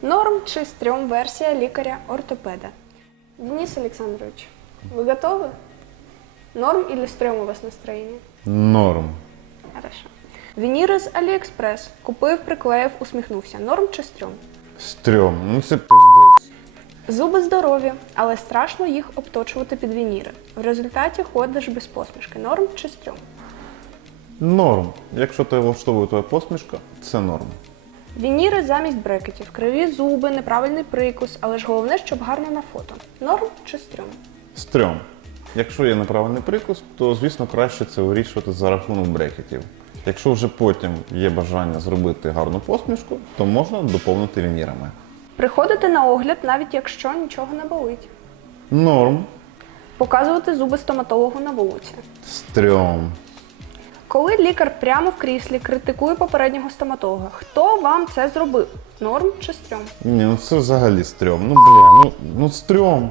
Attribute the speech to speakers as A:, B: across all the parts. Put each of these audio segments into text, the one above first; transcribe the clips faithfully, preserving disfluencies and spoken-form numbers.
A: Норм чи стрьом версія лікаря-ортопеда? Денис Александрович, вы готовы? Норм или стрём у вас настроение?
B: Норм.
A: Хорошо. Вініри з Аліекспрес. Купив, приклеїв, усміхнувся. Норм чи стрьом?
B: Стрьом. Ну це пиздець.
A: Зуби здорові, але страшно їх обточувати під вініри. В результаті ходиш без посмішки. Норм чи стрьом?
B: Норм. Якщо тебе влаштовує твоя посмішка, це норм.
A: Вініри замість брекетів. Криві зуби, неправильний прикус, але ж головне, щоб гарно на фото. Норм чи стрьом?
B: Стрьом. Якщо є неправильний прикус, то, звісно, краще це вирішувати за рахунок брекетів. Якщо вже потім є бажання зробити гарну посмішку, то можна доповнити вінірами.
A: Приходити на огляд, навіть якщо нічого не болить.
B: Норм.
A: Показувати зуби стоматологу на вулиці.
B: Стрьом.
A: Коли лікар прямо в кріслі критикує попереднього стоматолога, хто вам це зробив? Норм чи стрьом?
B: Ні, ну це взагалі стрьом. Ну, бля, ну, ну стрьом.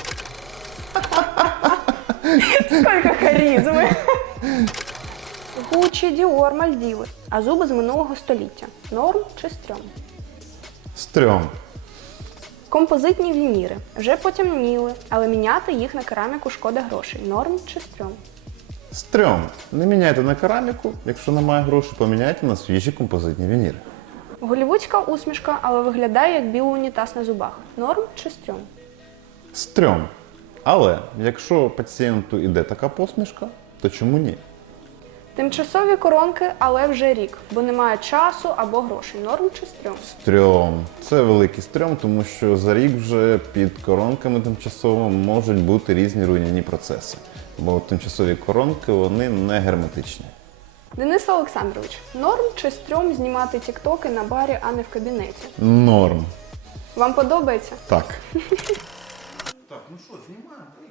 A: Скільки харизми! Гуччі, Діор, Мальдіви. А зуби з минулого століття. Норм чи стрьом?
B: Стрьом.
A: Композитні вініри. Вже потемніли, але міняти їх на кераміку шкода грошей. Норм чи стрьом?
B: Стрьом. Не міняйте на кераміку, якщо немає грошей, поміняйте на свіжі композитні вініри.
A: Голлівудська усмішка, але виглядає як білий унітаз на зубах. Норм чи стрьом?
B: Стрьом. Але якщо пацієнту іде така посмішка, то чому ні?
A: Тимчасові коронки, але вже рік, бо немає часу або грошей. Норм чи стрьом?
B: Стрьом. Це великий стрьом, тому що за рік вже під коронками тимчасово можуть бути різні руйнівні процеси. Бо тимчасові коронки, вони не герметичні.
A: Денис Олександрович, норм чи стрьом знімати тіктоки на барі, а не в кабінеті?
B: Норм.
A: Вам подобається?
B: Так.
C: Так, ну що, знімаємо?